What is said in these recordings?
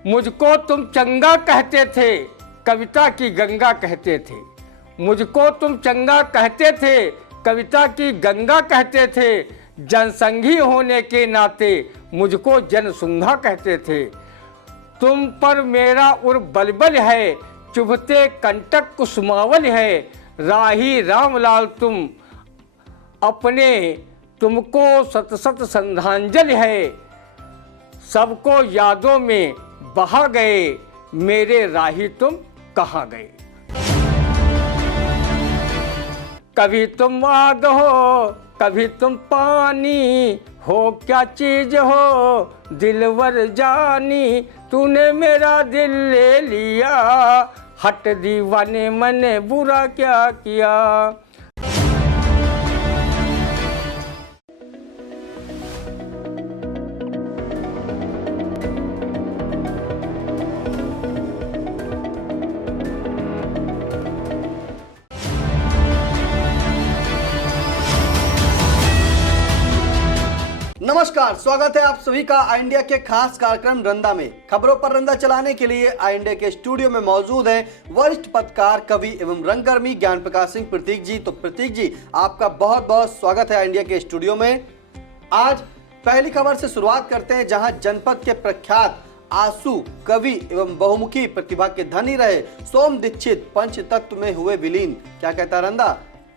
मुझको तुम चंगा कहते थे, कविता की गंगा कहते थे। मुझको तुम चंगा कहते थे, कविता की गंगा कहते थे। जनसंघी होने के नाते मुझको जनसुंघा कहते थे। तुम पर मेरा उर बलबल है, चुभते कंटक कुसुमावल है। राही रामलाल तुम अपने, तुमको सत सत श्रद्धांजलि है। सबको यादों में बहा गए, मेरे राही तुम कहाँ गए। कभी तुम आग हो, कभी तुम पानी हो, क्या चीज हो दिलवर जानी। तूने मेरा दिल ले लिया, हट दीवाने मैंने बुरा क्या किया। नमस्कार, स्वागत है आप सभी का आई इंडिया के खास कार्यक्रम रंदा में। खबरों पर रंदा चलाने के लिए आई इंडिया के स्टूडियो में मौजूद हैं वरिष्ठ पत्रकार, कवि एवं रंगकर्मी ज्ञान प्रकाश सिंह प्रतीक जी। तो प्रतीक जी, आपका बहुत बहुत स्वागत है आई इंडिया के स्टूडियो में। आज पहली खबर से शुरुआत करते हैं, जहां जनपद के प्रख्यात आंसू कवि एवं बहुमुखी प्रतिभा के धनी रहे सोम दीक्षित पंचतत्व में हुए विलीन। क्या कहता रंदा,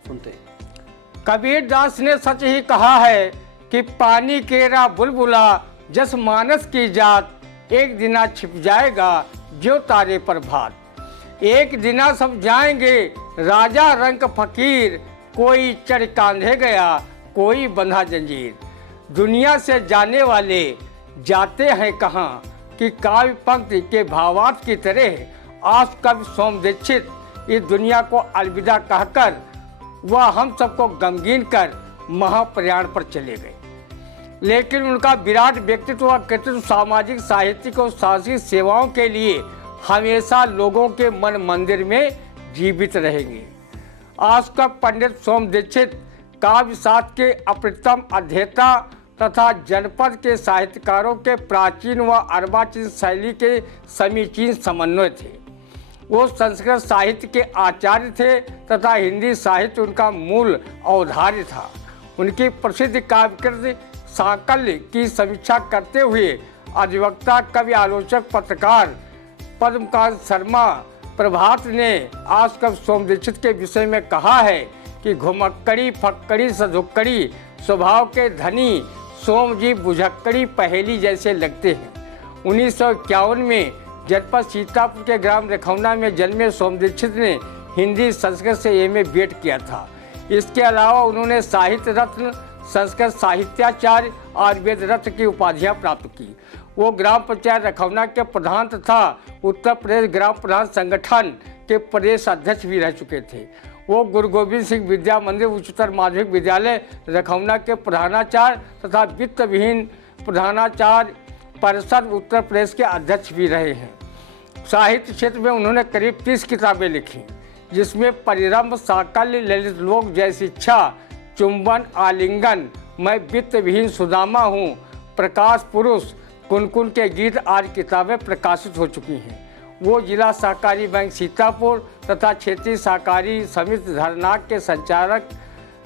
सुनते हैं। कबीर दास ने सच ही कहा है कि पानी केरा बुलबुला जस मानस की जात, एक दिना छिप जाएगा जो तारे पर भात। एक दिना सब जाएंगे राजा रंग फकीर, कोई चढ़ कांधे गया कोई बंधा जंजीर। दुनिया से जाने वाले जाते हैं कहाँ, कि काव्य पंक्ति के भावार्थ की तरह आज कवि सोम दीक्षित इस दुनिया को अलविदा कहकर वह हम सबको गमगीन कर महाप्रयाण पर चले गए। लेकिन उनका विराट व्यक्तित्व और कृतित्व सामाजिक, साहित्यिक और साहसिक सेवाओं के लिए हमेशा लोगों के मन मंदिर में जीवित रहेंगे। आज का पंडित सोम दीक्षित काव्य साहित्य के अप्रतिम अध्येता तथा जनपद के साहित्यकारों के प्राचीन व अर्वाचीन शैली के समीचीन समन्वय थे। वो संस्कृत साहित्य के आचार्य थे तथा हिंदी साहित्य उनका मूल अवधार्य था। उनकी प्रसिद्ध काव्यकृति सांकल्य की समीक्षा करते हुए अधिवक्ता, कवि, आलोचक, पत्रकार पद्मकांत शर्मा प्रभात ने आज कवि सोम दीक्षित के विषय में कहा है कि घुमक्कड़ी फक्कड़ी सधुक्कड़ी स्वभाव के धनी सोम जी बुझक्कड़ी पहेली जैसे लगते हैं। 1951 में जनपद सीतापुर के ग्राम रखौना में जन्मे सोम दीक्षित ने हिंदी संस्कृत से एमए बीएड किया था। इसके अलावा उन्होंने साहित्य रत्न, संस्कृत साहित्याचार्य और वेद रत्न की उपाधियां प्राप्त की। वो ग्राम पंचायत रखौना के प्रधान तथा उत्तर प्रदेश ग्राम प्रधान संगठन के प्रदेश अध्यक्ष भी रह चुके थे। वो गुरु गोविंद सिंह विद्या मंदिर उच्चतर माध्यमिक विद्यालय रखौना के प्रधानाचार्य तथा वित्त विहीन प्रधानाचार्य परिषद उत्तर प्रदेश के अध्यक्ष भी रहे हैं। साहित्य क्षेत्र में उन्होंने करीब 30 किताबें लिखी, जिसमें परिरंभ, साकल्य, ललित लोक, जय शिक्षा, चुंबन, आलिंगन, मैं वित्त विहीन सुदामा हूँ, प्रकाश पुरुष, कुनकुन के गीत आदि किताबें प्रकाशित हो चुकी हैं। वो जिला सहकारी बैंक सीतापुर तथा क्षेत्रीय सहकारी समिति धरनाक के संचालक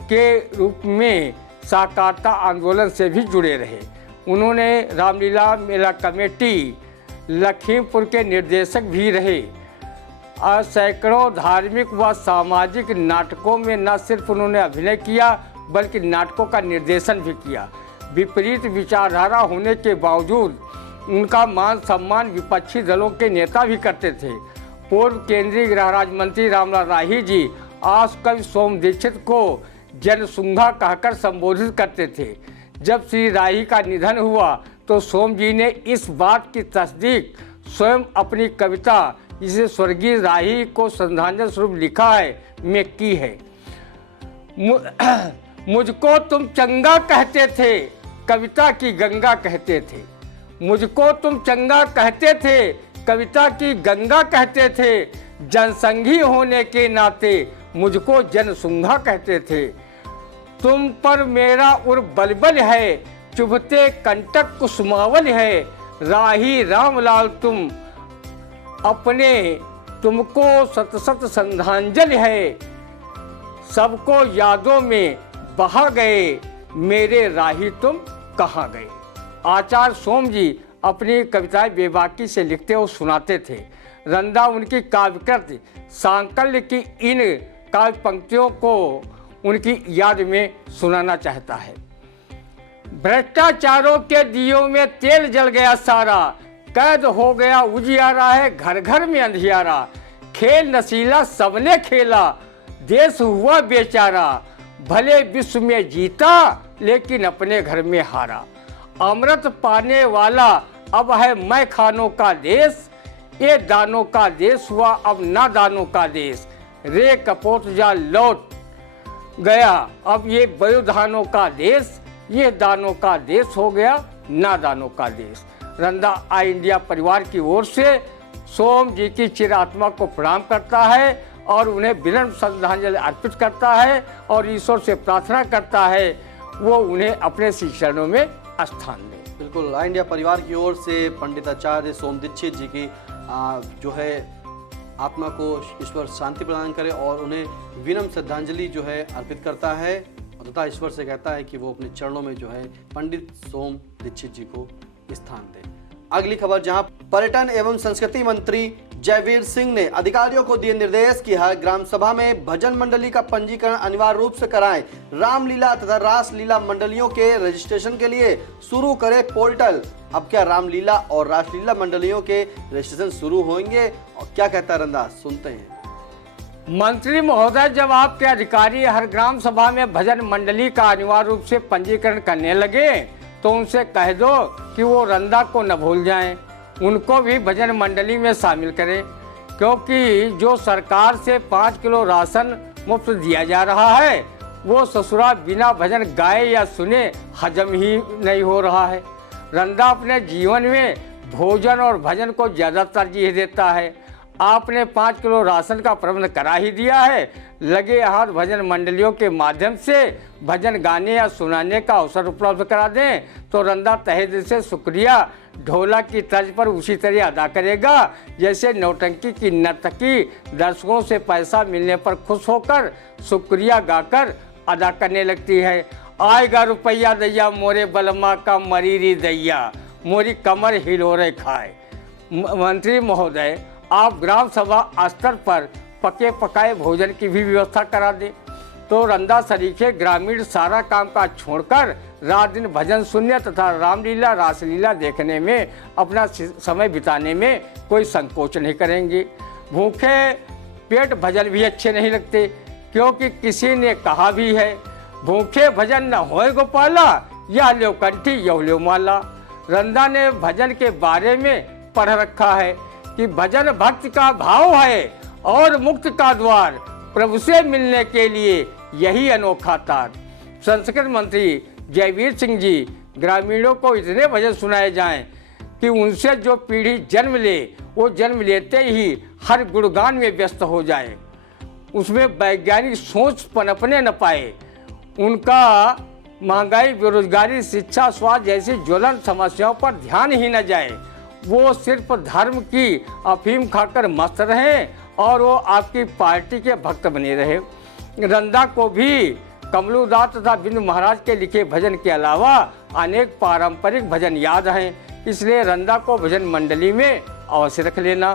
के रूप में सहकारिता आंदोलन से भी जुड़े रहे। उन्होंने रामलीला मेला कमेटी लखीमपुर के निर्देशक भी रहे और सैकड़ों धार्मिक व सामाजिक नाटकों में न सिर्फ उन्होंने अभिनय किया बल्कि नाटकों का निर्देशन भी किया। विपरीत विचारधारा होने के बावजूद उनका मान सम्मान विपक्षी दलों के नेता भी करते थे। पूर्व केंद्रीय गृह राज्य मंत्री रामलाल राही जी आज कवि सोम दीक्षित को जनसुंघा कहकर संबोधित करते थे। जब श्री राही का निधन हुआ तो सोम जी ने इस बात की तस्दीक स्वयं अपनी कविता, जिसे स्वर्गीय राही को श्रद्धांजलि स्वरूप लिखा है, में की है। मुझको तुम चंगा कहते थे, कविता की गंगा कहते थे। मुझको तुम चंगा कहते थे, कविता की गंगा कहते थे। जनसंघी होने के नाते मुझको जनसुंघा कहते थे। तुम पर मेरा उर बलबल है, चुभते कंटक कुसुमावल है। राही रामलाल तुम अपने, तुमको सत सत श्रद्धांजलि है, सबको यादों में बहा गए, मेरे राही तुम कहाँ गए। आचार्य सोम जी अपनी कविताएं बेबाकी से लिखते और सुनाते थे। रंदा उनकी काव्यकृत सांकल्य की इन काव्य पंक्तियों को उनकी याद में सुनाना चाहता है। भ्रष्टाचारों के दियों में तेल जल गया सारा, कैद हो गया उजियारा है घर घर में अंधियारा, खेल नशीला सबने खेला, देश हुआ बेचारा, भले विश्व में जीता लेकिन अपने घर में हारा, अमृत पाने वाला अब है मैं खानों का देश, ये दानों का देश हुआ अब नादानों का देश, रे कपोत जा लौट गया अब ये वयोधानों का देश, ये दानों का देश हो गया नादानों का देश। रंदा आई इंडिया परिवार की ओर से सोम जी की चिरात्मा को प्रणाम करता है और उन्हें विनम्र श्रद्धांजलि अर्पित करता है और ईश्वर से प्रार्थना करता है वो उन्हें अपने श्री चरणों में स्थान दे। बिल्कुल, आई इंडिया परिवार की ओर से पंडिताचार्य सोम दीक्षित जी की जो है आत्मा को ईश्वर शांति प्रदान करे और उन्हें विनम्र श्रद्धांजलि जो है अर्पित करता है तथा ईश्वर से कहता है कि वो अपने चरणों में जो है पंडित सोम दीक्षित जी को स्थान दे। अगली खबर, जहां पर्यटन एवं संस्कृति मंत्री जयवीर सिंह ने अधिकारियों को दिए निर्देश कि हर ग्राम सभा में भजन मंडली का पंजीकरण अनिवार्य रूप से कराएं, रामलीला तथा रासलीला मंडलियों के रजिस्ट्रेशन के लिए शुरू करे पोर्टल। अब क्या रामलीला और रासलीला मंडलियों के रजिस्ट्रेशन शुरू होंगे और क्या कहता है रंदा, सुनते हैं। मंत्री महोदय, जब आपके अधिकारी हर ग्राम सभा में भजन मंडली का अनिवार्य रूप से पंजीकरण करने लगे तो उनसे कह दो कि वो रंदा को न भूल जाएं, उनको भी भजन मंडली में शामिल करें, क्योंकि जो सरकार से 5 किलो राशन मुफ्त दिया जा रहा है वो ससुरा बिना भजन गाए या सुने हजम ही नहीं हो रहा है। रंदा अपने जीवन में भोजन और भजन को ज़्यादा तरजीह देता है। आपने 5 किलो राशन का प्रबंध करा ही दिया है, लगे हाथ भजन मंडलियों के माध्यम से भजन गाने या सुनाने का अवसर उपलब्ध करा दें तो रंदा तहे दिल से शुक्रिया ढोला की तर्ज पर उसी तरह अदा करेगा जैसे नौटंकी की नर्तकी दर्शकों से पैसा मिलने पर खुश होकर शुक्रिया गाकर अदा करने लगती है। आएगा रुपया दैया मोरे बलमा का मरीरी दैया, मोरी कमर हिलोरे खाए। मंत्री महोदय, आप ग्राम सभा स्तर पर पके पकाए भोजन की भी व्यवस्था करा दें तो रंदा सरीखे ग्रामीण सारा कामकाज छोड़कर रात दिन भजन सुनने तथा रामलीला रासलीला देखने में अपना समय बिताने में कोई संकोच नहीं करेंगे। भूखे पेट भजन भी अच्छे नहीं लगते, क्योंकि किसी ने कहा भी है, भूखे भजन न होए गोपाला, या ल्यो कंठी यह ल्यो माला। रंदा ने भजन के बारे में पढ़ रखा है कि भजन भक्ति का भाव है और मुक्ति का द्वार, प्रभु से मिलने के लिए यही अनोखा तार। संस्कृत मंत्री जयवीर सिंह जी ग्रामीणों को इतने भजन सुनाए जाएं कि उनसे जो पीढ़ी जन्म ले वो जन्म लेते ही हर गुणगान में व्यस्त हो जाए, उसमें वैज्ञानिक सोच पनपने न पाए, उनका महंगाई बेरोजगारी शिक्षा स्वास्थ्य जैसी ज्वलन समस्याओं पर ध्यान ही न जाए, वो सिर्फ धर्म की अफीम खाकर मस्त रहें और वो आपकी पार्टी के भक्त बने रहे। रंदा को भी कमलूदास तथा बिंदु महाराज के लिखे भजन के अलावा अनेक पारंपरिक भजन याद हैं, इसलिए रंदा को भजन मंडली में अवश्य रख लेना।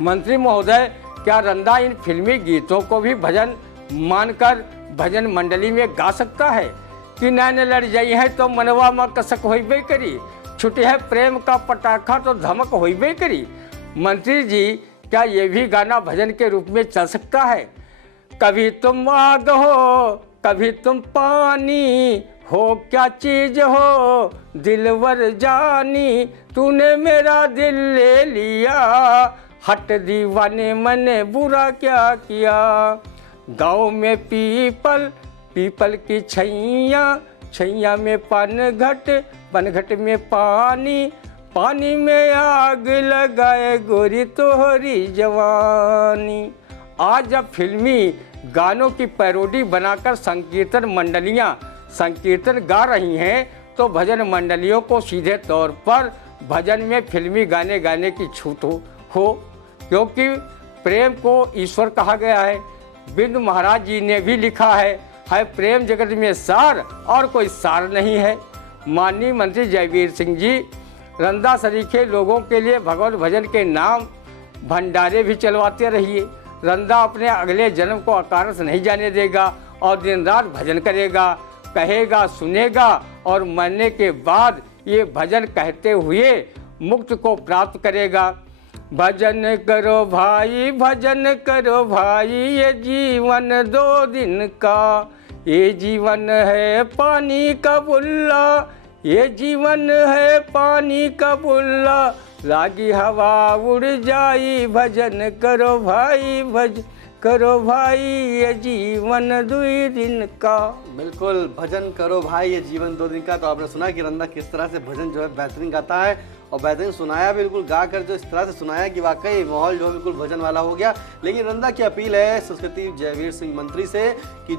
मंत्री महोदय, क्या रंदा इन फिल्मी गीतों को भी भजन मानकर भजन मंडली में गा सकता है कि नैन लड़ जाई है तो मनवा में कसक होइबे करी, छुटे है प्रेम का पटाखा तो धमक होइबे करी। मंत्री जी, क्या ये भी गाना भजन के रूप में चल सकता है? कभी तुम आग हो कभी तुम पानी हो, क्या चीज हो दिलवर जानी, तूने मेरा दिल ले लिया, हट दीवाने मैंने बुरा क्या किया। गाँव में पीपल पीपल की छैया, छैया में पनघट पनघट में पानी, पानी में आग लगाए गोरी तोहरी जवानी। आज जब फिल्मी गानों की पैरोडी बनाकर संकीर्तन मंडलियां संकीर्तन गा रही हैं तो भजन मंडलियों को सीधे तौर पर भजन में फिल्मी गाने गाने की छूट हो, क्योंकि प्रेम को ईश्वर कहा गया है। बिंदु महाराज जी ने भी लिखा है प्रेम जगत में सार और कोई सार नहीं है। माननीय मंत्री जयवीर सिंह जी, रंदा सरीखे लोगों के लिए भगवत भजन के नाम भंडारे भी चलवाते रहिए। रंदा अपने अगले जन्म को अकारस नहीं जाने देगा और दिन रात भजन करेगा, कहेगा, सुनेगा और मरने के बाद ये भजन कहते हुए मुक्त को प्राप्त करेगा। भजन करो भाई, भजन करो भाई, ये जीवन 2 दिन का, ये जीवन है पानी का बुल्ला, ये जीवन है पानी का बुल्ला, लागी हवा उड़ जाई, भजन करो भाई, भजन करो भाई, ये जीवन 2 दिन का। बिल्कुल, भजन करो भाई, ये जीवन 2 दिन का। तो आपने सुना कि रंदा किस तरह से भजन जो है बेहतरीन गाता है और बेहतरीन सुनाया, बिल्कुल गा कर जो इस तरह से सुनाया कि वाकई माहौल जो है बिल्कुल भजन वाला हो गया। लेकिन रंदा की अपील है संस्कृति जयवीर सिंह मंत्री से कि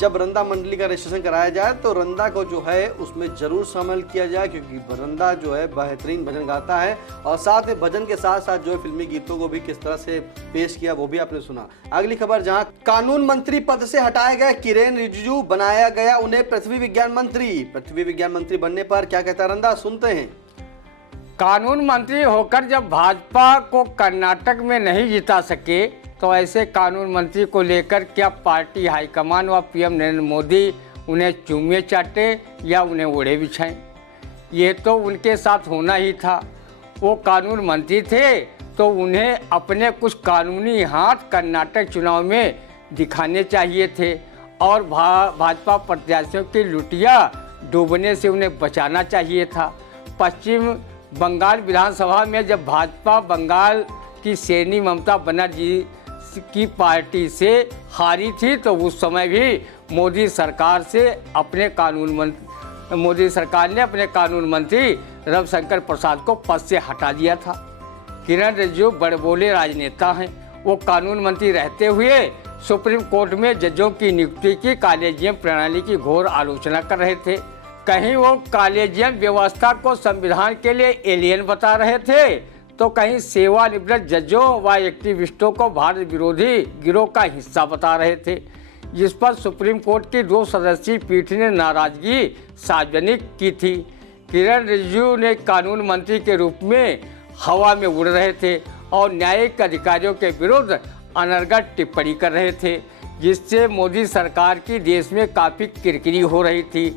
जब रंदा मंडली का रजिस्ट्रेशन कराया जाए तो रंदा को जो है उसमें जरूर शामिल किया जाए, क्योंकि रंदा जो है बेहतरीन भजन गाता है और साथ में भजन के साथ साथ जो है फिल्मी गीतों को भी किस तरह से पेश किया वो भी आपने सुना। अगली खबर, जहां कानून मंत्री पद से हटाए गए किरेन रिजिजू, बनाया गया उन्हें पृथ्वी विज्ञान मंत्री। पृथ्वी विज्ञान मंत्री बनने पर क्या कहता है रंदा, सुनते हैं। कानून मंत्री होकर जब भाजपा को कर्नाटक में नहीं जिता सके तो ऐसे कानून मंत्री को लेकर क्या पार्टी हाईकमान व पीएम नरेंद्र मोदी उन्हें चूमे चाटे या उन्हें ओढ़े बिछाएं? ये तो उनके साथ होना ही था। वो कानून मंत्री थे तो उन्हें अपने कुछ कानूनी हाथ कर्नाटक चुनाव में दिखाने चाहिए थे और भाजपा प्रत्याशियों की लुटिया डूबने से उन्हें बचाना चाहिए था। पश्चिम बंगाल विधानसभा में जब भाजपा बंगाल की सेनी ममता बनर्जी की पार्टी से हारी थी तो उस समय भी मोदी सरकार ने अपने कानून मंत्री रविशंकर प्रसाद को पद से हटा दिया था। किरेन रिजिजू बड़बोले राजनेता हैं। वो कानून मंत्री रहते हुए सुप्रीम कोर्ट में जजों की नियुक्ति की कॉलेजियम प्रणाली की घोर आलोचना कर रहे थे। कहीं वो कॉलेजियम व्यवस्था को संविधान के लिए एलियन बता रहे थे तो कहीं सेवानिवृत्त जजों व एक्टिविस्टों को भारत विरोधी गिरोह का हिस्सा बता रहे थे, जिस पर सुप्रीम कोर्ट की 2 सदस्यीय पीठ ने नाराजगी सार्वजनिक की थी। किरेन रिजिजू ने कानून मंत्री के रूप में हवा में उड़ रहे थे और न्यायिक अधिकारियों के विरुद्ध अनर्गल टिप्पणी कर रहे थे, जिससे मोदी सरकार की देश में काफ़ी किरकिरी हो रही थी।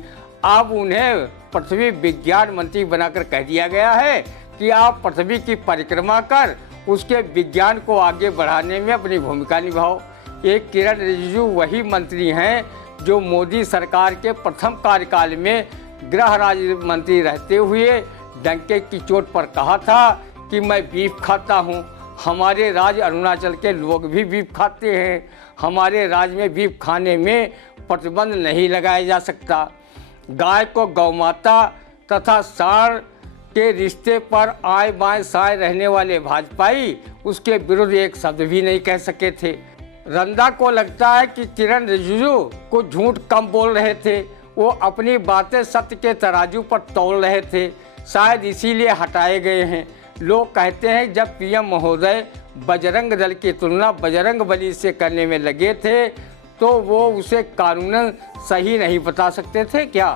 अब उन्हें पृथ्वी विज्ञान मंत्री बनाकर कह दिया गया है कि आप पृथ्वी की परिक्रमा कर उसके विज्ञान को आगे बढ़ाने में अपनी भूमिका निभाओ। एक किरेन रिजिजू वही मंत्री हैं जो मोदी सरकार के प्रथम कार्यकाल में गृह राज्य मंत्री रहते हुए डंके की चोट पर कहा था कि मैं बीफ खाता हूं। हमारे राज्य अरुणाचल के लोग भी बीफ खाते हैं, हमारे राज्य में बीफ खाने में प्रतिबंध नहीं लगाया जा सकता। गाय को गौमाता तथा साढ़ के रिश्ते पर आए बाएं साए रहने वाले भाजपाई उसके विरुद्ध एक शब्द भी नहीं कह सके थे। रंदा को लगता है कि किरेन रिजिजू को झूठ कम बोल रहे थे, वो अपनी बातें सत्य के तराजू पर तौल रहे थे, शायद इसीलिए हटाए गए हैं। लोग कहते हैं जब पीएम महोदय बजरंग दल की तुलना बजरंग बली से करने में लगे थे तो वो उसे कानूनन सही नहीं बता सकते थे क्या?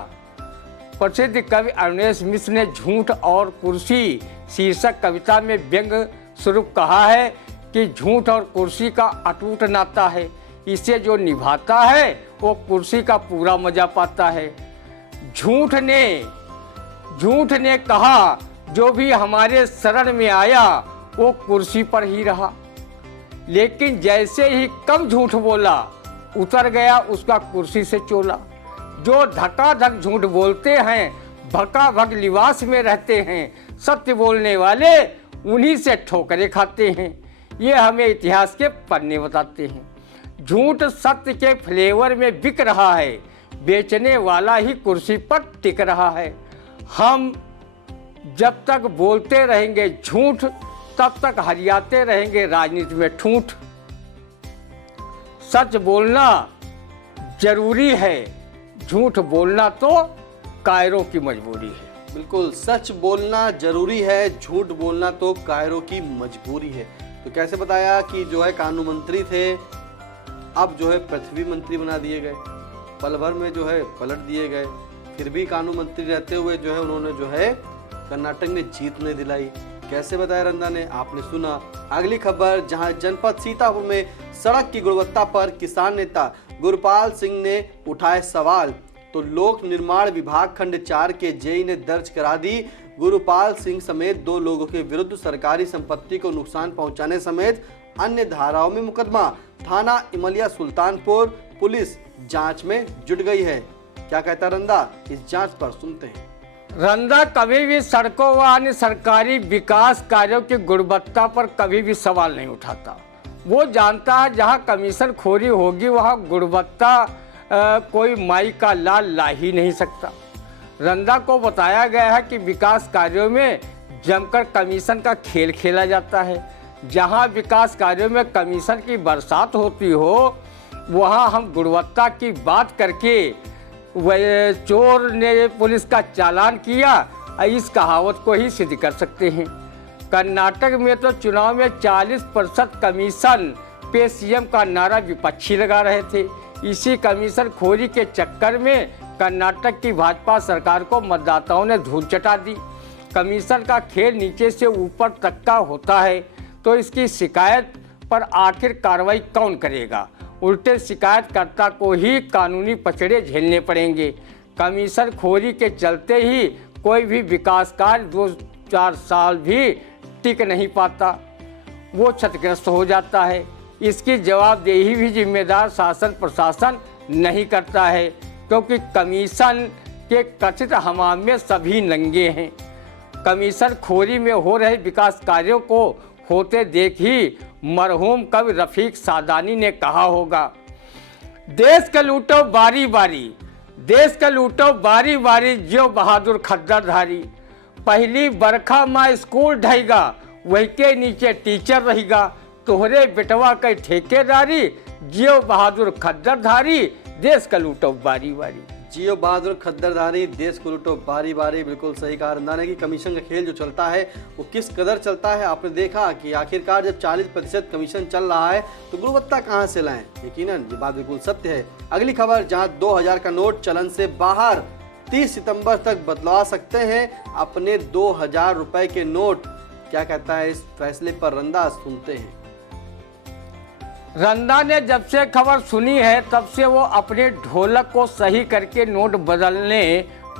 प्रसिद्ध कवि अरुणेश मिश्र ने झूठ और कुर्सी शीर्षक कविता में व्यंग स्वरूप कहा है कि झूठ और कुर्सी का अटूट नाता है, इसे जो निभाता है वो कुर्सी का पूरा मजा पाता है। झूठ ने कहा जो भी हमारे शरण में आया वो कुर्सी पर ही रहा, लेकिन जैसे ही कम झूठ बोला उतर गया उसका कुर्सी से चोला। जो धकाधक झूठ बोलते हैं भकाभक लिबास में रहते हैं, सत्य बोलने वाले उन्हीं से ठोकरें खाते हैं। ये हमें इतिहास के पन्ने बताते हैं। झूठ सत्य के फ्लेवर में बिक रहा है, बेचने वाला ही कुर्सी पर टिक रहा है। हम जब तक बोलते रहेंगे झूठ तब तक हरियाते रहेंगे राजनीति में ठूठ। सच बोलना जरूरी है, झूठ बोलना तो कायरों की मजबूरी है। बिल्कुल, सच बोलना जरूरी है, झूठ बोलना तो कायरों की मजबूरी है। तो कैसे बताया कि जो है कानून मंत्री थे, अब जो है पृथ्वी मंत्री बना दिए गए, पल भर में जो है पलट दिए गए। फिर भी कानून मंत्री रहते हुए जो है उन्होंने जो है कर्नाटक में जीत नहीं दिलाई। कैसे बताया रंदा ने, आपने सुना। अगली खबर, जहां जनपद सीतापुर में सड़क की गुणवत्ता पर किसान नेता गुरपाल सिंह ने उठाए सवाल, तो लोक निर्माण विभाग खंड 4 के जेई ने दर्ज करा दी गुरपाल सिंह समेत 2 लोगों के विरुद्ध सरकारी संपत्ति को नुकसान पहुंचाने समेत अन्य धाराओं में मुकदमा। थाना इमलिया सुल्तानपुर पुलिस जांच में जुट गई है। क्या कहता रंदा, इस जांच पर सुनते हैं। रंदा कभी भी सड़कों व अन्य सरकारी विकास कार्यों की गुणवत्ता पर कभी भी सवाल नहीं उठाता। वो जानता है जहाँ कमीशन खोरी होगी वहाँ गुणवत्ता कोई माई का लाल ला ही नहीं सकता। रंदा को बताया गया है कि विकास कार्यों में जमकर कमीशन का खेल खेला जाता है। जहाँ विकास कार्यों में कमीशन की बरसात होती हो वहाँ हम गुणवत्ता की बात करके वह चोर ने पुलिस का चालान किया, इस कहावत को ही सिद्ध कर सकते हैं। कर्नाटक में तो चुनाव में 40% कमीशन पे सीएम का नारा विपक्षी लगा रहे थे। इसी कमीशन खोरी के चक्कर में कर्नाटक की भाजपा सरकार को मतदाताओं ने धूल चटा दी। कमीशन का खेल नीचे से ऊपर तक का होता है, तो इसकी शिकायत पर आखिर कार्रवाई कौन करेगा? उल्टे शिकायतकर्ता को ही कानूनी पचड़े झेलने पड़ेंगे। कमीशन खोरी के चलते ही कोई भी विकास कार्य 2-4 साल भी टिक नहीं पाता, वो क्षतिग्रस्त हो जाता है। इसकी जवाबदेही भी जिम्मेदार शासन प्रशासन नहीं करता है, क्योंकि कमीशन के कथित हमाम में सभी नंगे हैं। कमीशन खोरी में हो रहे विकास कार्यों को होते देख ही मरहूम कवि रफीक सादानी ने कहा होगा, देश का लूटो बारी बारी, देश का लूटो बारी बारी, जियो बहादुर खद्दरधारी। पहली बरखा माँ स्कूल ढहेगा, वही के नीचे टीचर रहेगा। तोहरे बेटवा के ठेकेदारी, जियो बहादुर खद्दरधारी, देश का लूटो बारी बारी। जियो बहादुर खद्दरधारी, देश को लूटो बारी बारी। बिल्कुल सही कहा रंदा ने कि कमीशन का खेल जो चलता है वो किस कदर चलता है। आपने देखा कि आखिरकार जब 40% कमीशन चल रहा है तो गुणवत्ता कहां से लाएं? यकीनन ये बात बिल्कुल सत्य है। अगली खबर, जहां 2000 का नोट चलन से बाहर, 30 सितंबर तक बदलवा सकते हैं अपने 2000 रुपए के नोट। क्या कहता है इस फैसले पर रंदा, सुनते हैं। रंदा ने जब से खबर सुनी है तब से वो अपने ढोलक को सही करके नोट बदलने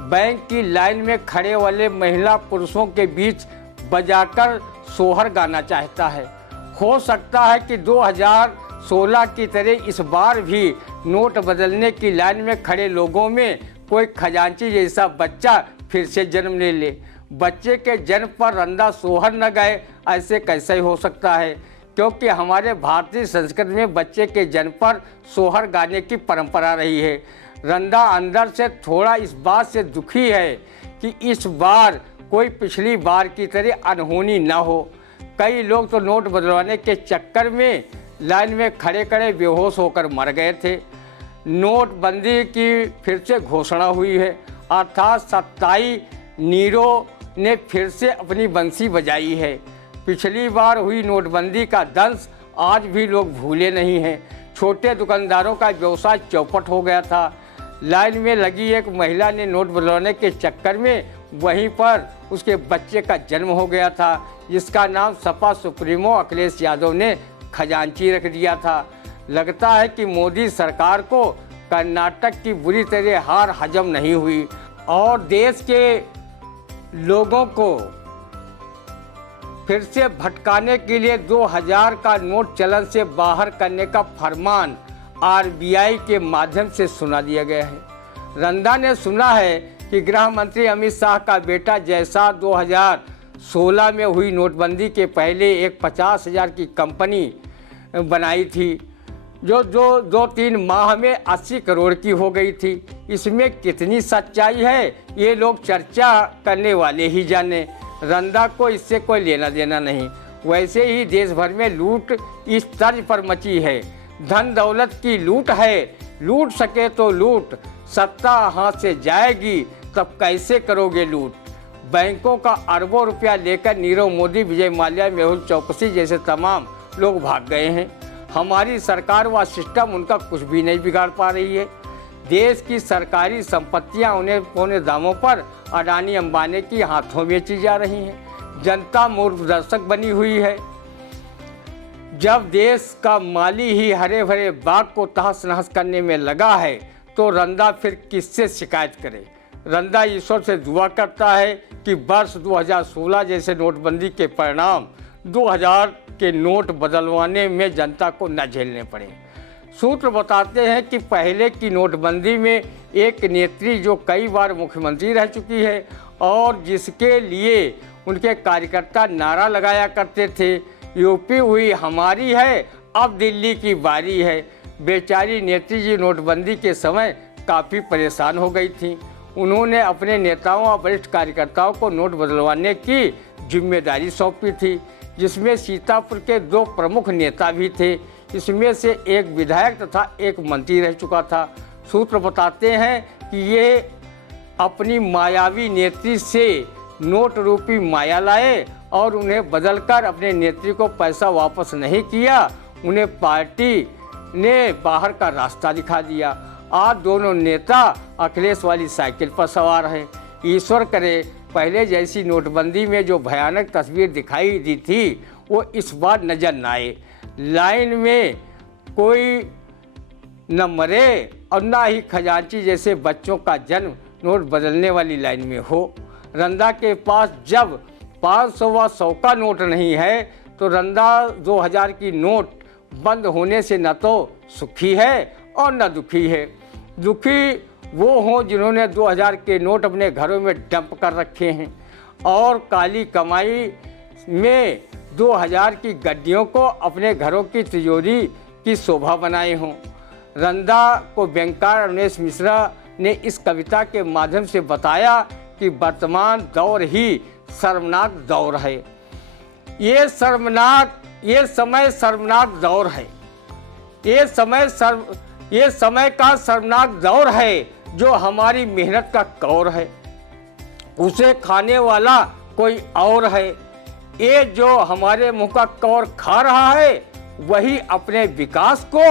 बैंक की लाइन में खड़े वाले महिला पुरुषों के बीच बजाकर सोहर गाना चाहता है। हो सकता है कि 2016 की तरह इस बार भी नोट बदलने की लाइन में खड़े लोगों में कोई खजांची जैसा बच्चा फिर से जन्म ले ले। बच्चे के जन्म पर रंदा सोहर न गाए, ऐसे कैसे हो सकता है? क्योंकि हमारे भारतीय संस्कृति में बच्चे के जन्म पर सोहर गाने की परंपरा रही है। रंदा अंदर से थोड़ा इस बात से दुखी है कि इस बार कोई पिछली बार की तरह अनहोनी न हो। कई लोग तो नोट बदलवाने के चक्कर में लाइन में खड़े खड़े बेहोश होकर मर गए थे। नोटबंदी की फिर से घोषणा हुई है, अर्थात सत्ताई नीरो ने फिर से अपनी बंसी बजाई है। पिछली बार हुई नोटबंदी का दंश आज भी लोग भूले नहीं हैं। छोटे दुकानदारों का व्यवसाय चौपट हो गया था। लाइन में लगी एक महिला ने नोट बदलवाने के चक्कर में वहीं पर उसके बच्चे का जन्म हो गया था, जिसका नाम सपा सुप्रीमो अखिलेश यादव ने खजांची रख दिया था। लगता है कि मोदी सरकार को कर्नाटक की बुरी तरह हार हजम नहीं हुई और देश के लोगों को फिर से भटकाने के लिए 2000 का नोट चलन से बाहर करने का फरमान आरबीआई के माध्यम से सुना दिया गया है। रंदा ने सुना है कि गृह मंत्री अमित शाह का बेटा जैसा 2016 में हुई नोटबंदी के पहले एक 50,000 की कंपनी बनाई थी, जो 2-3 माह में 80 करोड़ की हो गई थी। इसमें कितनी सच्चाई है ये लोग चर्चा करने वाले ही जाने। रंदा को इससे कोई लेना देना नहीं। वैसे ही देश भर में लूट इस तर्ज पर मची है, धन दौलत की लूट है, लूट सके तो लूट, सत्ता हाथ से जाएगी तब कैसे करोगे लूट। बैंकों का अरबों रुपया लेकर नीरव मोदी, विजय माल्या, मेहुल चौकसी जैसे तमाम लोग भाग गए हैं। हमारी सरकार व सिस्टम उनका कुछ भी नहीं बिगाड़ पा रही है। देश की सरकारी संपत्तियां उन्हें पौने दामों पर अडानी अंबानी की हाथों बेची जा रही हैं। जनता मूर्ख दर्शक बनी हुई है। जब देश का माली ही हरे भरे बाग को तहस नहस करने में लगा है तो रंदा फिर किससे शिकायत करे। रंदा ईश्वर से दुआ करता है कि वर्ष 2016 जैसे नोटबंदी के परिणाम 2000 के नोट बदलवाने में जनता को न झेलने पड़े। सूत्र बताते हैं कि पहले की नोटबंदी में एक नेत्री जो कई बार मुख्यमंत्री रह चुकी है और जिसके लिए उनके कार्यकर्ता नारा लगाया करते थे, यूपी हुई हमारी है, अब दिल्ली की बारी है। बेचारी नेत्री जी नोटबंदी के समय काफ़ी परेशान हो गई थी। उन्होंने अपने नेताओं और वरिष्ठ कार्यकर्ताओं को नोट बदलवाने की जिम्मेदारी सौंपी थी, जिसमें सीतापुर के 2 प्रमुख नेता भी थे। इसमें से एक विधायक तथा एक मंत्री रह चुका था। सूत्र बताते हैं कि ये अपनी मायावी नेत्री से नोट रूपी माया लाए और उन्हें बदलकर अपने नेत्री को पैसा वापस नहीं किया। उन्हें पार्टी ने बाहर का रास्ता दिखा दिया। आज दोनों नेता अखिलेश वाली साइकिल पर सवार हैं। ईश्वर करे पहले जैसी नोटबंदी में जो भयानक तस्वीर दिखाई दी थी वो इस बार नजर न आए। लाइन में कोई न मरे और न ही खजांची जैसे बच्चों का जन्म नोट बदलने वाली लाइन में हो। रंदा के पास जब 500 व 100 का नोट नहीं है तो रंदा 2000 की नोट बंद होने से न तो सुखी है और न दुखी है। दुखी वो हों जिन्होंने 2000 के नोट अपने घरों में डंप कर रखे हैं और काली कमाई में 2000 की गड्डियों को अपने घरों की तिजोरी की शोभा बनाए हों। रंदा को बैंकर रमेश मिश्रा ने इस कविता के माध्यम से बताया कि वर्तमान दौर ही शर्मनाक दौर है। ये समय शर्मनाक दौर है। ये समय का शर्मनाक दौर है जो हमारी मेहनत का कौर है। उसे खाने वाला कोई और है। ये जो हमारे मुंह का कौर खा रहा है वही अपने विकास को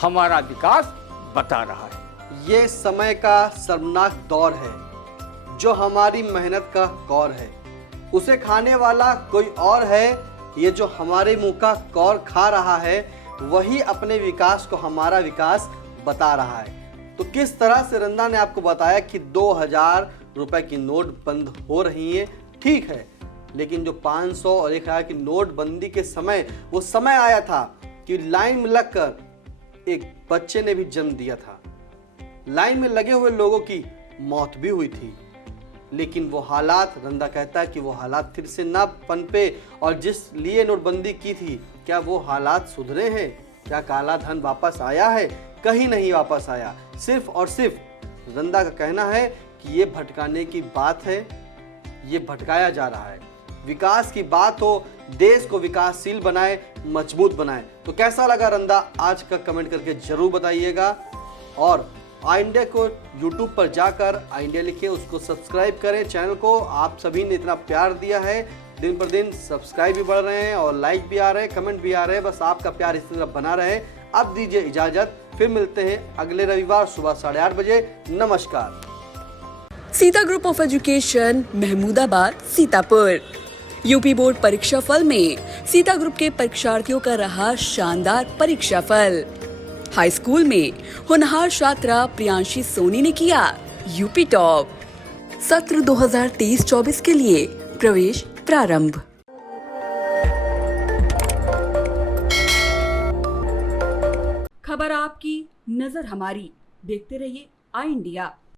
हमारा विकास बता रहा है। ये समय का शर्मनाक दौर है जो हमारी मेहनत का कौर है। उसे खाने वाला कोई और है। ये जो हमारे मुंह का कौर खा रहा है वही अपने विकास को हमारा विकास बता रहा है। तो किस तरह से रंदा ने आपको बताया कि 2000 रुपए की नोट बंद हो रही है, ठीक है, लेकिन जो 500 और 1000 की नोटबंदी के समय वो समय आया था कि लाइन में लगकर एक बच्चे ने भी जन्म दिया था। लाइन में लगे हुए लोगों की मौत भी हुई थी। लेकिन वो हालात, रंदा कहता है कि वो हालात फिर से ना पनपे और जिस लिए नोटबंदी की थी, क्या वो हालात सुधरे हैं? क्या काला धन वापस आया है? कहीं नहीं वापस आया। सिर्फ और सिर्फ रंदा का कहना है कि ये भटकाने की बात है, ये भटकाया जा रहा है। विकास की बात हो, देश को विकासशील बनाए, मजबूत बनाए। तो कैसा लगा रंदा आज का कमेंट करके जरूर बताइएगा। और आई इंडिया को यूट्यूब पर जाकर आई इंडिया लिखिए, उसको सब्सक्राइब करें चैनल को। आप सभी ने इतना प्यार दिया है, दिन पर दिन सब्सक्राइब भी बढ़ रहे हैं और लाइक भी आ रहे हैं, कमेंट भी आ रहे हैं। बस आपका प्यार इसी तरह बना रहे। अब दीजिए इजाजत, फिर मिलते हैं अगले रविवार सुबह 8:30 बजे। नमस्कार। Sita group of education, Mahmudabad, Sitapur. UP board परीक्षा फल में सीता ग्रुप के परीक्षार्थियों का रहा शानदार परीक्षा फल। हाई स्कूल में होनहार छात्रा प्रियांशी सोनी ने किया यूपी टॉप। सत्र 2023-24 के लिए प्रवेश प्रारंभ। खबर आपकी, नजर हमारी। देखते रहिए आई इंडिया।